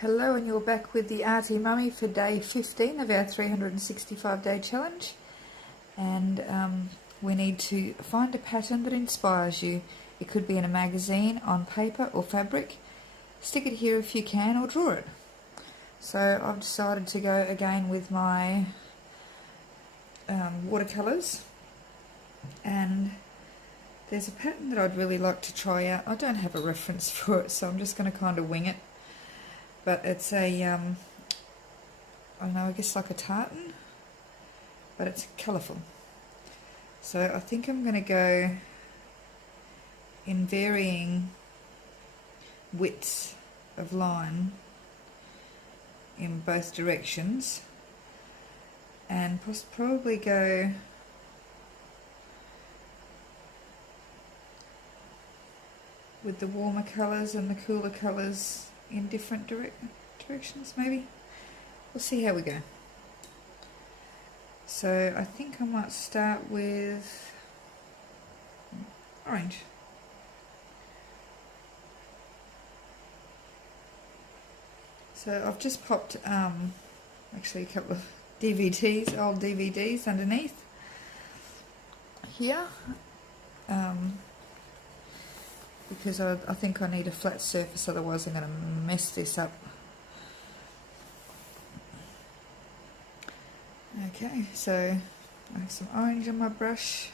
Hello, and you're back with the Arty Mummy for day 15 of our 365 day challenge. And we need to find a pattern that inspires you. It could be in a magazine, on paper or fabric. Stick it here if you can, or draw it. So I've decided to go again with my watercolours, and there's a pattern that I'd really like to try out. I don't have a reference for it, so I'm just going to kind of wing it. But it's a, I don't know, I guess like a tartan, but it's colourful. So I think I'm going to go in varying widths of line in both directions, and probably go with the warmer colours and the cooler colours in different directions, maybe. We'll see how we go. So I think I might start with orange. So I've just popped actually a couple of DVDs, old DVDs underneath here, because I think I need a flat surface, otherwise I'm going to mess this up. Okay, so I have some orange on my brush,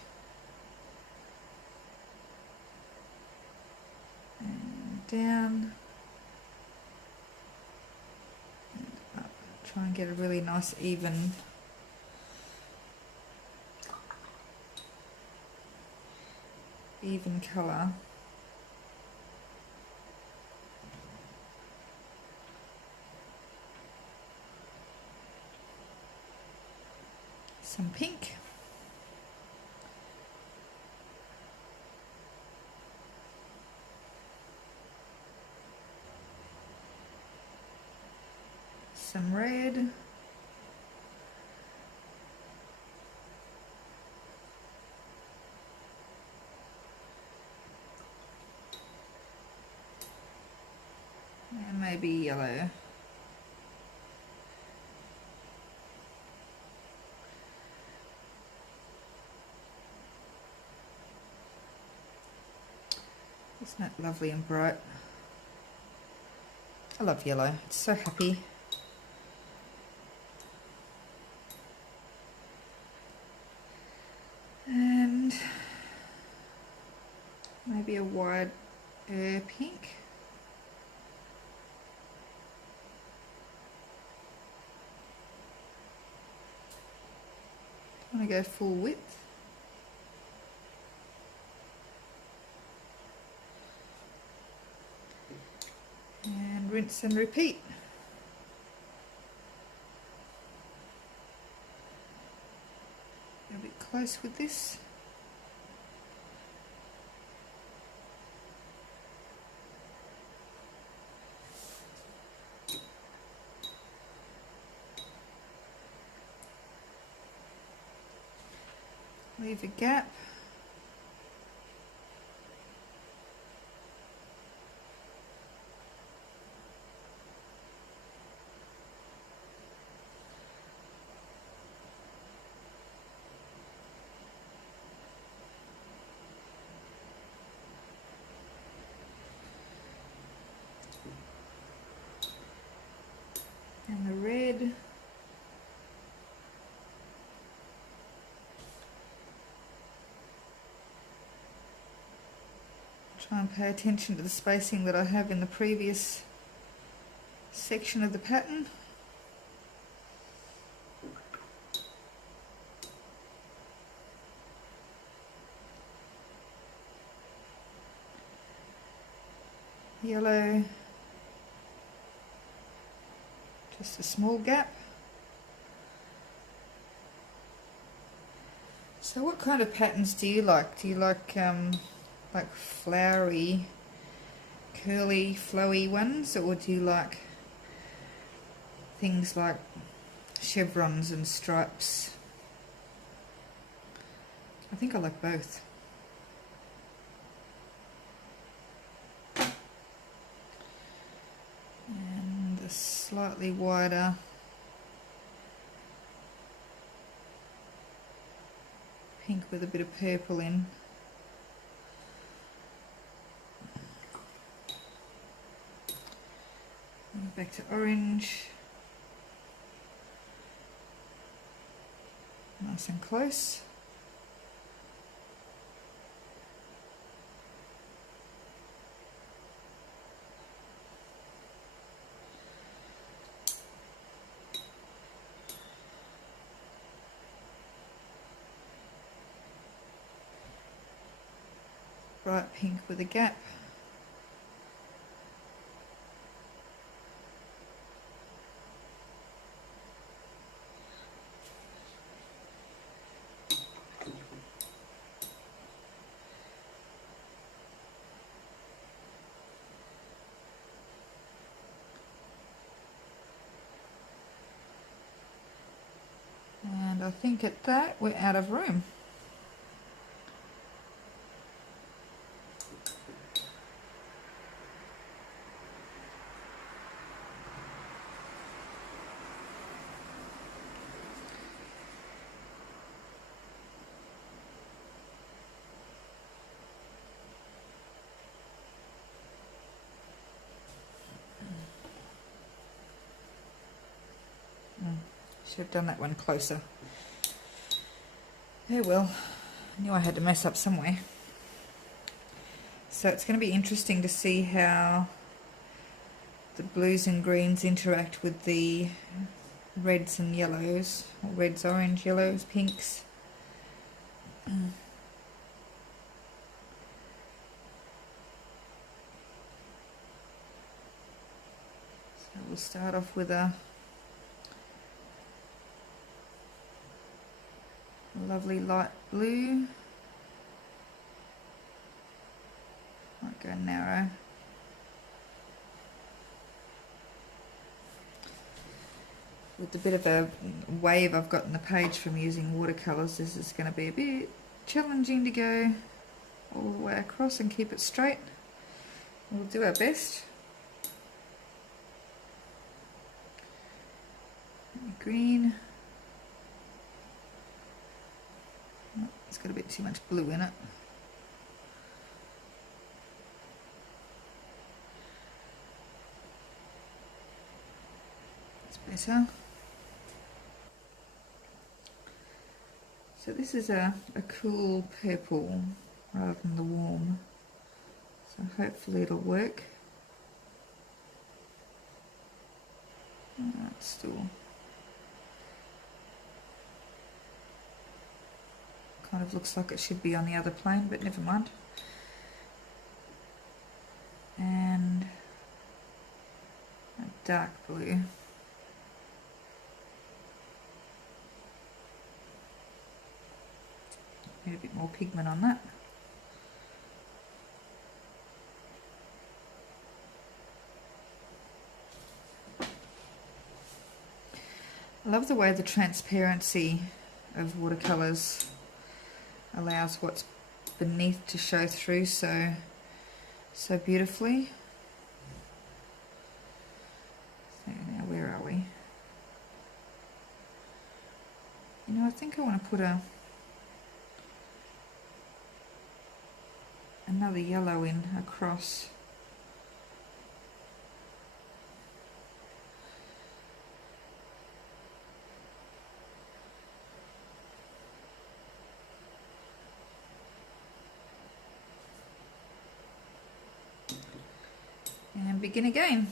and down and up. Try and get a really nice even colour. Some pink. Some red. And maybe yellow. Isn't that lovely and bright? I love yellow, it's so happy. And maybe a wide pink. I want to go full width. And rinse and repeat. A bit close with this. Leave a gap. And the red. Try and pay attention to the spacing that I have in the previous section of the pattern. Yellow. Just a small gap. So what kind of patterns do you like? Do you like flowery, curly, flowy ones, or do you like things like chevrons and stripes? I think I like both. slightly wider pink with a bit of purple in. And back to orange. Nice and close. Bright pink with a gap. And I think at that we're out of room. Should have done that one closer. Oh well, I knew I had to mess up somewhere. So it's going to be interesting to see how the blues and greens interact with the reds and yellows, or reds, orange, yellows, pinks. So we'll start off with a lovely light blue. Might go narrow. With the bit of a wave I've got in the page from using watercolours, this is going to be a bit challenging to go all the way across and keep it straight. We'll do our best. Green. Oh, it's got a bit too much blue in it. It's better. So this is a cool purple rather than the warm. So hopefully it'll work. Oh, it's still kind of looks like it should be on the other plane, but never mind. And a dark blue. Need a bit more pigment on that. I love the way the transparency of watercolours allows what's beneath to show through so beautifully. So now where are we? You know, I think I want to put another yellow in across. And begin again.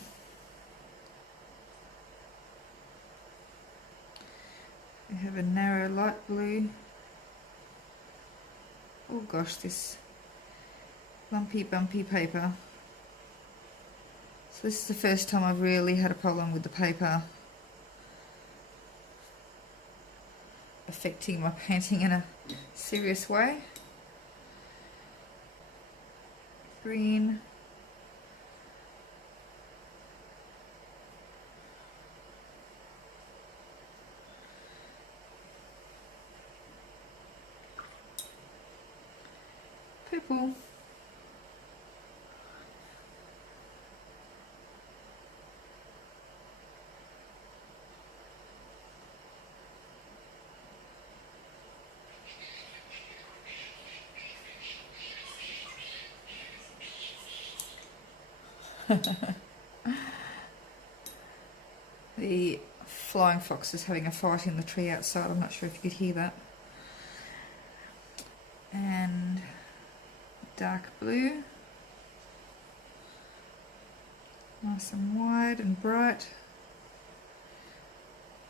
We have a narrow light blue. Oh gosh, this bumpy paper. So this is the first time I've really had a problem with the paper affecting my painting in a serious way. Green. Purple. The flying fox is having a fight in the tree outside. I'm not sure if you could hear that. And dark blue. Nice and wide and bright.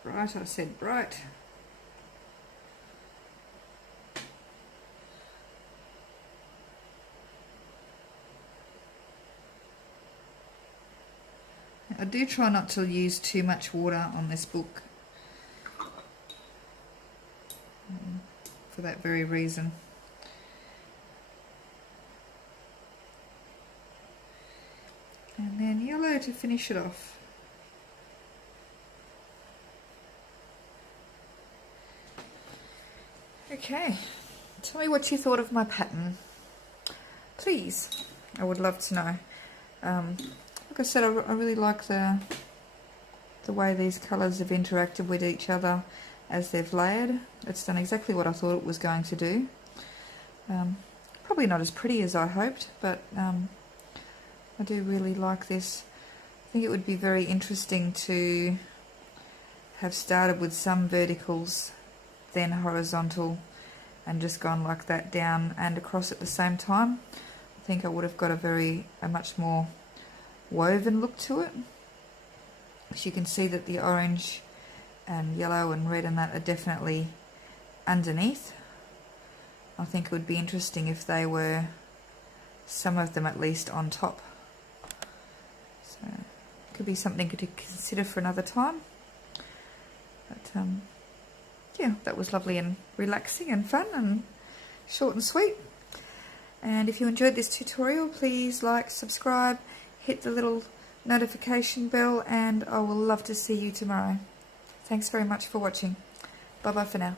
Bright, I said bright. I do try not to use too much water on this book for that very reason. And then yellow to finish it off. Okay, tell me what you thought of my pattern. Please, I would love to know. Like I said, I really like the way these colours have interacted with each other as they've layered. It's done exactly what I thought it was going to do. Probably not as pretty as I hoped, but I do really like this. I think it would be very interesting to have started with some verticals, then horizontal, and just gone like that down and across at the same time. I think I would have got a much more woven look to it. As you can see that the orange and yellow and red and that are definitely underneath. I think it would be interesting if they were, some of them at least, on top. So could be something to consider for another time. But yeah, that was lovely and relaxing and fun and short and sweet. And if you enjoyed this tutorial, please like, subscribe, hit the little notification bell, and I will love to see you tomorrow. Thanks very much for watching. Bye bye for now.